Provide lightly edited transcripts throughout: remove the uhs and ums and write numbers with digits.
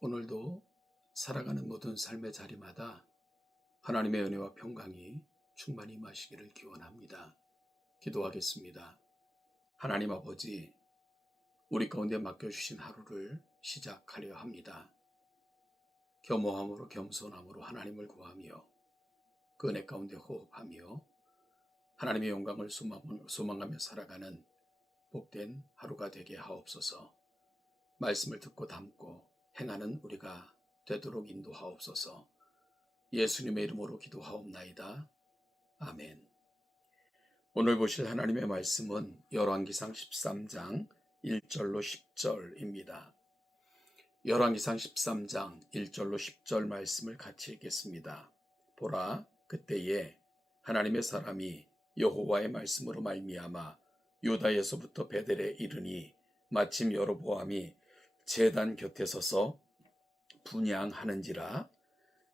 오늘도 살아가는 모든 삶의 자리마다 하나님의 은혜와 평강이 충만히 임하시기를 기원합니다. 기도하겠습니다. 하나님 아버지, 우리 가운데 맡겨주신 하루를 시작하려 합니다. 겸허함으로 겸손함으로 하나님을 구하며 그 은혜 가운데 호흡하며 하나님의 영광을 소망하며 살아가는 복된 하루가 되게 하옵소서. 말씀을 듣고 담고 행하는 우리가 되도록 인도하옵소서. 예수님의 이름으로 기도하옵나이다. 아멘. 오늘 보실 하나님의 말씀은 열왕기상 13장 1절로 10절입니다. 열왕기상 13장 1절로 10절 말씀을 같이 읽겠습니다. 보라, 그때에 하나님의 사람이 여호와의 말씀으로 말미암아 유다에서부터 베델에 이르니 마침 여로보암이 제단 곁에 서서 분향하는지라.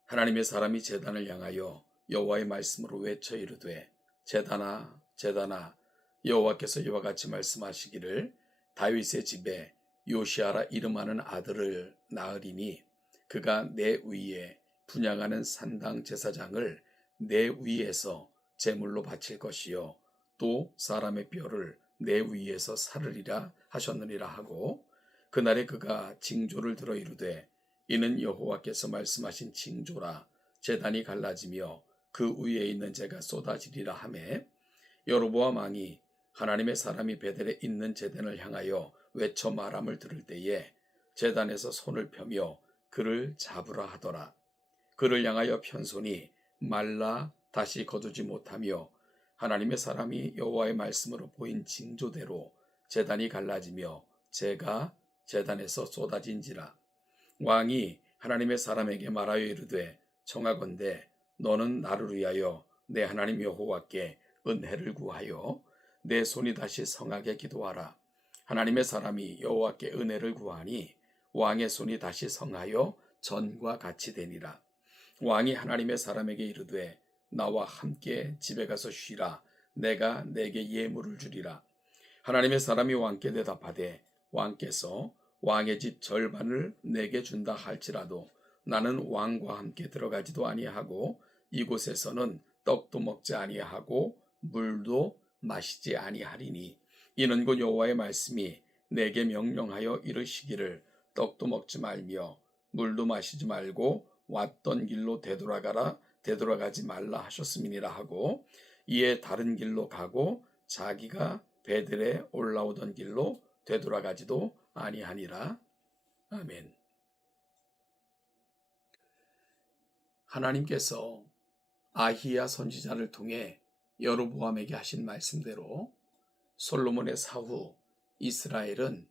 하나님의 사람이 제단을 향하여 여호와의 말씀으로 외쳐 이르되, 제단아 제단아, 여호와께서 이와 같이 말씀하시기를, 다윗의 집에 요시아라 이름하는 아들을 낳으리니 그가 내 위에 분향하는 산당 제사장을 내 위에서 제물로 바칠 것이요 또 사람의 뼈를 내 위에서 사르리라 하셨느니라 하고, 그날에 그가 징조를 들어 이르되, 이는 여호와께서 말씀하신 징조라. 제단이 갈라지며 그 위에 있는 재가 쏟아지리라 하매, 여로보암 왕이 하나님의 사람이 베델에 있는 제단을 향하여 외쳐 말함을 들을 때에 제단에서 손을 펴며 그를 잡으라 하더라. 그를 향하여 편손이 말라 다시 거두지 못하며 하나님의 사람이 여호와의 말씀으로 보인 징조대로 제단이 갈라지며 재가 제단에서 쏟아진지라. 왕이 하나님의 사람에게 말하여 이르되, 청하건대 너는 나를 위하여 내 하나님 여호와께 은혜를 구하여 내 손이 다시 성하게 기도하라. 하나님의 사람이 여호와께 은혜를 구하니 왕의 손이 다시 성하여 전과 같이 되니라. 왕이 하나님의 사람에게 이르되, 나와 함께 집에 가서 쉬라. 내가 내게 예물을 주리라. 하나님의 사람이 왕께 대답하되, 왕께서 왕의 집 절반을 내게 준다 할지라도 나는 왕과 함께 들어가지도 아니하고 이곳에서는 떡도 먹지 아니하고 물도 마시지 아니하리니, 이는 곧 여호와의 말씀이 내게 명령하여 이르시기를, 떡도 먹지 말며 물도 마시지 말고 왔던 길로 되돌아가라, 되돌아가지 말라 하셨음이니라 하고, 이에 다른 길로 가고 자기가 베델에 올라오던 길로 되돌아가지도 아니하니라. 아멘. 하나님께서 아히야 선지자를 통해 여로보암에게 하신 말씀대로 솔로몬의 사후 이스라엘은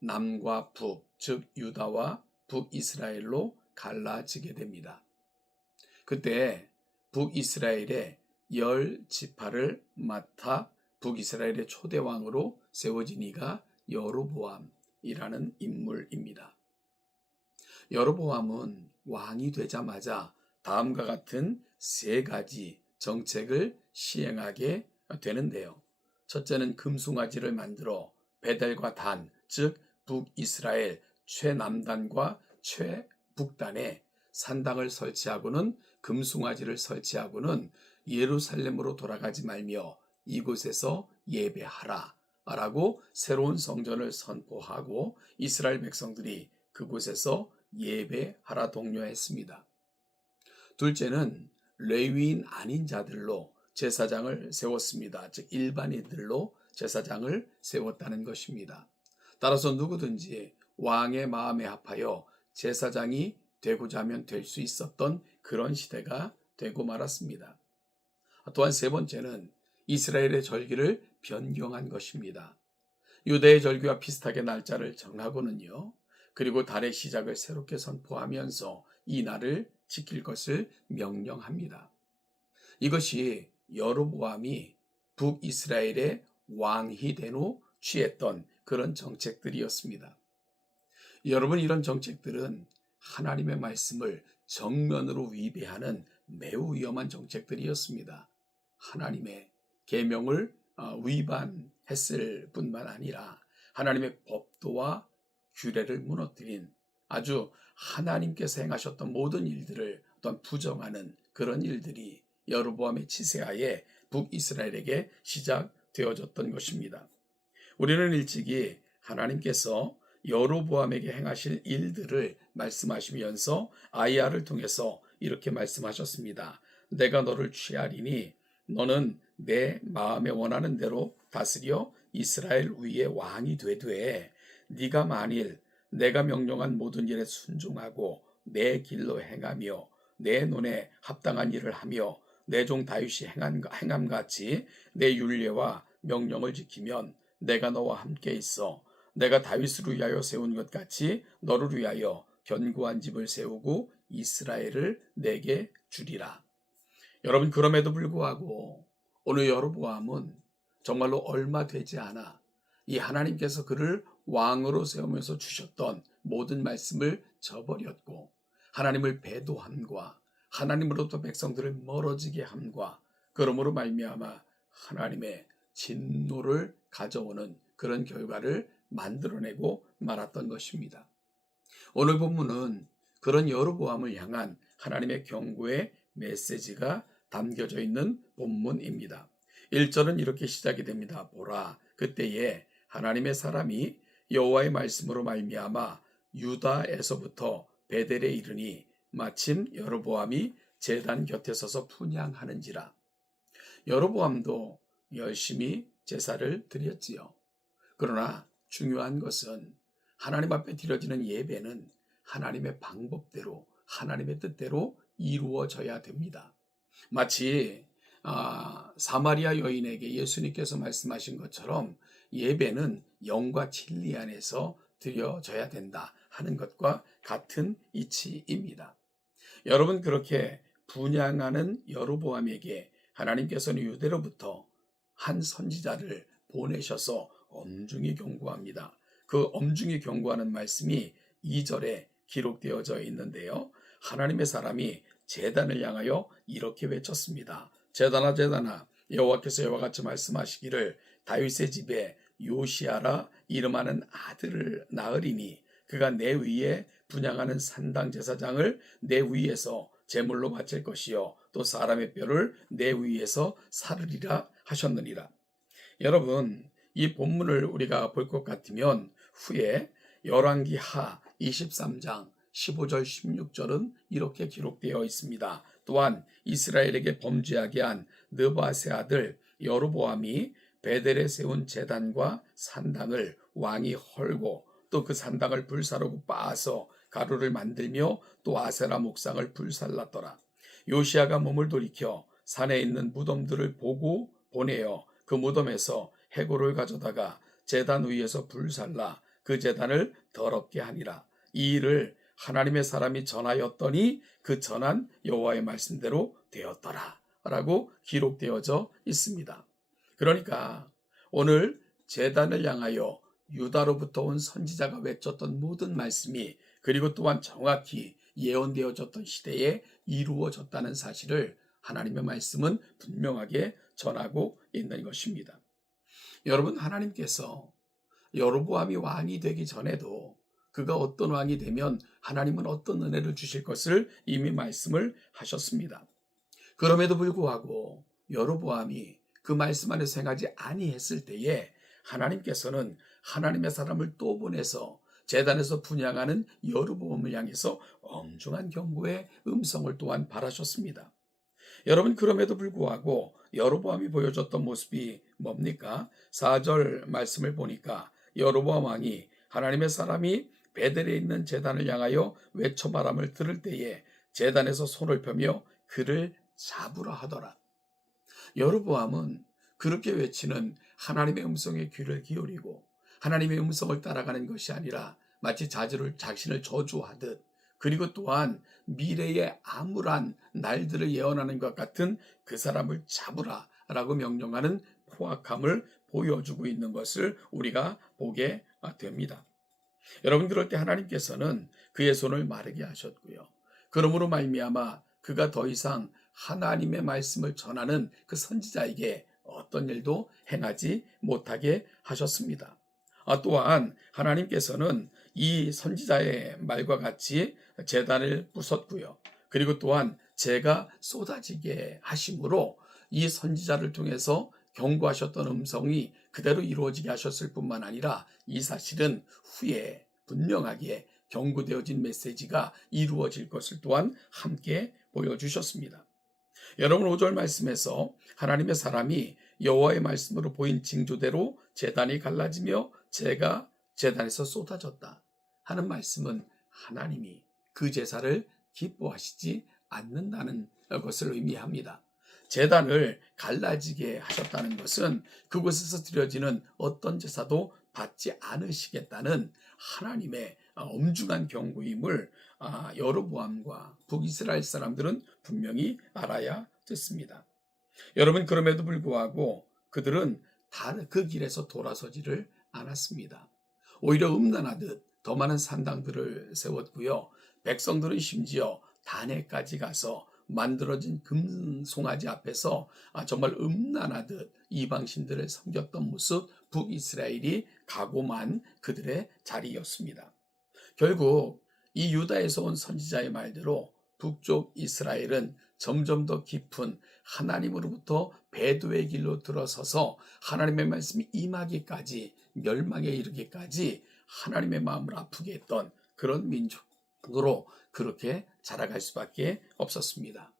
남과 북, 즉 유다와 북이스라엘로 갈라지게 됩니다. 그때 북이스라엘의 10지파를 맡아 북이스라엘의 초대왕으로 세워진 이가 여로보암이라는 인물입니다. 여로보암은 왕이 되자마자 다음과 같은 3가지 정책을 시행하게 되는데요. 첫째는 금송아지를 만들어 베델과 단, 즉 북이스라엘 최남단과 최북단에 산당을 설치하고는 금송아지를 설치하고는 예루살렘으로 돌아가지 말며 이곳에서 예배하라 라고 새로운 성전을 선포하고 이스라엘 백성들이 그곳에서 예배하라 독려했습니다. 둘째는 레위인 아닌 자들로 제사장을 세웠습니다. 즉 일반인들로 제사장을 세웠다는 것입니다. 따라서 누구든지 왕의 마음에 합하여 제사장이 되고자 하면 될 수 있었던 그런 시대가 되고 말았습니다. 또한 3번째는 이스라엘의 절기를 변경한 것입니다. 유대의 절기와 비슷하게 날짜를 정하고는요, 그리고 달의 시작을 새롭게 선포하면서 이 날을 지킬 것을 명령합니다. 이것이 여로보암이 북이스라엘의 왕이 된 후 취했던 그런 정책들이었습니다. 여러분, 이런 정책들은 하나님의 말씀을 정면으로 위배하는 매우 위험한 정책들이었습니다. 하나님의 계명을 위반했을 뿐만 아니라 하나님의 법도와 규례를 무너뜨린, 아주 하나님께서 행하셨던 모든 일들을 또한 부정하는 그런 일들이 여로보암의 치세하에 북이스라엘에게 시작되어졌던 것입니다. 우리는 일찍이 하나님께서 여로보암에게 행하실 일들을 말씀하시면서 아이야를 통해서 이렇게 말씀하셨습니다. 내가 너를 취하리니 너는 내 마음에 원하는 대로 다스려 이스라엘 위에 왕이 되되, 네가 만일 내가 명령한 모든 일에 순종하고 내 길로 행하며 내 눈에 합당한 일을 하며 내 종 다윗이 행함같이 내 율례와 명령을 지키면 내가 너와 함께 있어 내가 다윗을 위하여 세운 것 같이 너를 위하여 견고한 집을 세우고 이스라엘을 내게 주리라. 여러분, 그럼에도 불구하고 오늘 여로보암은 정말로 얼마 되지 않아 이 하나님께서 그를 왕으로 세우면서 주셨던 모든 말씀을 저버렸고, 하나님을 배도함과 하나님으로부터 백성들을 멀어지게 함과, 그러므로 말미암아 하나님의 진노를 가져오는 그런 결과를 만들어내고 말았던 것입니다. 오늘 본문은 그런 여로보암을 향한 하나님의 경고의 메시지가 담겨져 있는 본문입니다. 1절은 이렇게 시작이 됩니다. 보라, 그때에 하나님의 사람이 여호와의 말씀으로 말미암아 유다에서부터 베델에 이르니 마침 여로보암이 제단 곁에 서서 분향하는지라. 여로보암도 열심히 제사를 드렸지요. 그러나 중요한 것은 하나님 앞에 드려지는 예배는 하나님의 방법대로, 하나님의 뜻대로 이루어져야 됩니다. 마치 사마리아 여인에게 예수님께서 말씀하신 것처럼 예배는 영과 진리 안에서 드려져야 된다 하는 것과 같은 이치입니다. 여러분, 그렇게 분향하는 여로보암에게 하나님께서는 유대로부터 한 선지자를 보내셔서 엄중히 경고합니다. 그 엄중히 경고하는 말씀이 2절에 기록되어져 있는데요. 하나님의 사람이 제단을 향하여 이렇게 외쳤습니다. 제단아, 제단아, 여호와께서 이와 같이 말씀하시기를 다윗의 집에 요시아라 이름하는 아들을 낳으리니 그가 내 위에 분향하는 산당 제사장을 내 위에서 제물로 바칠 것이요 또 사람의 뼈를 내 위에서 사르리라 하셨느니라. 여러분, 이 본문을 우리가 볼 것 같으면 후에 열왕기하 23장 15절 16절은 이렇게 기록되어 있습니다. 또한 이스라엘에게 범죄하게 한 느바세 아들 여로보암이 베델에 세운 제단과 산당을 왕이 헐고 또 그 산당을 불사르고 빻아서 가루를 만들며 또 아세라 목상을 불살랐더라. 요시아가 몸을 돌이켜 산에 있는 무덤들을 보고 보내어 그 무덤에서 해골을 가져다가 제단 위에서 불살라 그 제단을 더럽게 하니라. 이 일을 하나님의 사람이 전하였더니 그 전한 여호와의 말씀대로 되었더라 라고 기록되어져 있습니다. 그러니까 오늘 제단을 향하여 유다로부터 온 선지자가 외쳤던 모든 말씀이, 그리고 또한 정확히 예언되어졌던 시대에 이루어졌다는 사실을 하나님의 말씀은 분명하게 전하고 있는 것입니다. 여러분, 하나님께서 여로보암이 왕이 되기 전에도 그가 어떤 왕이 되면 하나님은 어떤 은혜를 주실 것을 이미 말씀을 하셨습니다. 그럼에도 불구하고 여로보암이 그 말씀 안에 행하지 아니했을 때에 하나님께서는 하나님의 사람을 또 보내서 제단에서 분향하는 여로보암을 향해서 엄중한 경고의 음성을 또한 발하셨습니다. 여러분, 그럼에도 불구하고 여로보암이 보여줬던 모습이 뭡니까? 4절 말씀을 보니까 여로보암 왕이 하나님의 사람이 베델에 있는 제단을 향하여 외쳐 말함을 들을 때에 제단에서 손을 펴며 그를 잡으라 하더라. 여로보암은 그렇게 외치는 하나님의 음성에 귀를 기울이고 하나님의 음성을 따라가는 것이 아니라 마치 자신을 저주하듯, 그리고 또한 미래의 암울한 날들을 예언하는 것 같은 그 사람을 잡으라 라고 명령하는 포악함을 보여주고 있는 것을 우리가 보게 됩니다. 여러분, 그럴 때 하나님께서는 그의 손을 마르게 하셨고요. 그러므로 말미암아 그가 더 이상 하나님의 말씀을 전하는 그 선지자에게 어떤 일도 행하지 못하게 하셨습니다. 또한 하나님께서는 이 선지자의 말과 같이 제단을 부쉈고요. 그리고 또한 재가 쏟아지게 하심으로 이 선지자를 통해서 경고하셨던 음성이 그대로 이루어지게 하셨을 뿐만 아니라 이 사실은 후에 분명하게 경고되어진 메시지가 이루어질 것을 또한 함께 보여주셨습니다. 여러분, 5절 말씀에서 하나님의 사람이 여호와의 말씀으로 보인 징조대로 제단이 갈라지며 재가 제단에서 쏟아졌다 하는 말씀은 하나님이 그 제사를 기뻐하시지 않는다는 것을 의미합니다. 제단을 갈라지게 하셨다는 것은 그곳에서 드려지는 어떤 제사도 받지 않으시겠다는 하나님의 엄중한 경고임을 여로보암과 북이스라엘 사람들은 분명히 알아야 됐습니다. 여러분, 그럼에도 불구하고 그들은 그 길에서 돌아서지를 않았습니다. 오히려 음란하듯 더 많은 산당들을 세웠고요. 백성들은 심지어 단에까지 가서 만들어진 금송아지 앞에서 정말 음란하듯 이방신들을 섬겼던 모습, 북이스라엘이 가고만 그들의 자리였습니다. 결국 이 유다에서 온 선지자의 말대로 북쪽 이스라엘은 점점 더 깊은 하나님으로부터 배도의 길로 들어서서 하나님의 말씀이 임하기까지, 멸망에 이르기까지 하나님의 마음을 아프게 했던 그런 민족으로 그렇게 자라갈 수밖에 없었습니다.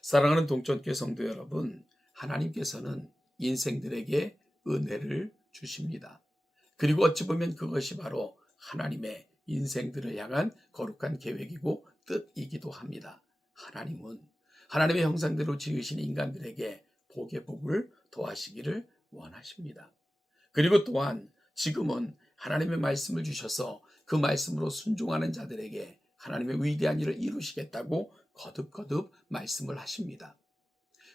사랑하는 동천교회 성도 여러분, 하나님께서는 인생들에게 은혜를 주십니다. 그리고 어찌 보면 그것이 바로 하나님의 인생들을 향한 거룩한 계획이고 뜻이기도 합니다. 하나님은 하나님의 형상대로 지으신 인간들에게 복의 복을 더하시기를 원하십니다. 그리고 또한 지금은 하나님의 말씀을 주셔서 그 말씀으로 순종하는 자들에게 하나님의 위대한 일을 이루시겠다고 거듭거듭 말씀을 하십니다.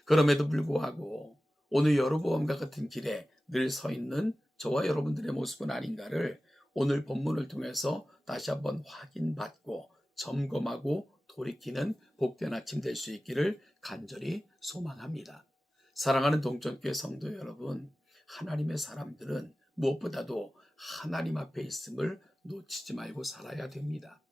그럼에도 불구하고 오늘 여로보암과 같은 길에 늘 서 있는 저와 여러분들의 모습은 아닌가를 오늘 본문을 통해서 다시 한번 확인받고 점검하고 돌이키는 복된 아침 될 수 있기를 간절히 소망합니다. 사랑하는 동천교회 성도 여러분, 하나님의 사람들은 무엇보다도 하나님 앞에 있음을 놓치지 말고 살아야 됩니다.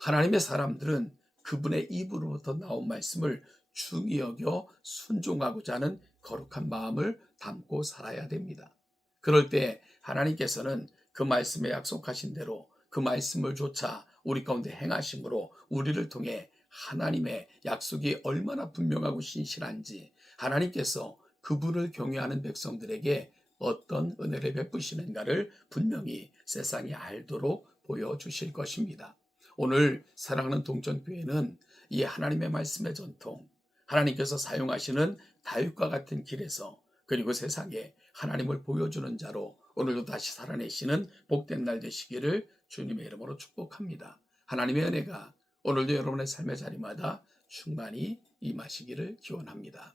하나님의 사람들은 그분의 입으로부터 나온 말씀을 중히 여겨 순종하고자 하는 거룩한 마음을 담고 살아야 됩니다. 그럴 때 하나님께서는 그 말씀에 약속하신 대로 그 말씀을 조차 우리 가운데 행하심으로 우리를 통해 하나님의 약속이 얼마나 분명하고 신실한지, 하나님께서 그분을 경외하는 백성들에게 어떤 은혜를 베푸시는가를 분명히 세상이 알도록 보여주실 것입니다. 오늘 사랑하는 동천교회는 이 하나님의 말씀의 전통, 하나님께서 사용하시는 다윗과 같은 길에서, 그리고 세상에 하나님을 보여주는 자로 오늘도 다시 살아내시는 복된 날 되시기를 주님의 이름으로 축복합니다. 하나님의 은혜가 오늘도 여러분의 삶의 자리마다 충만히 임하시기를 기원합니다.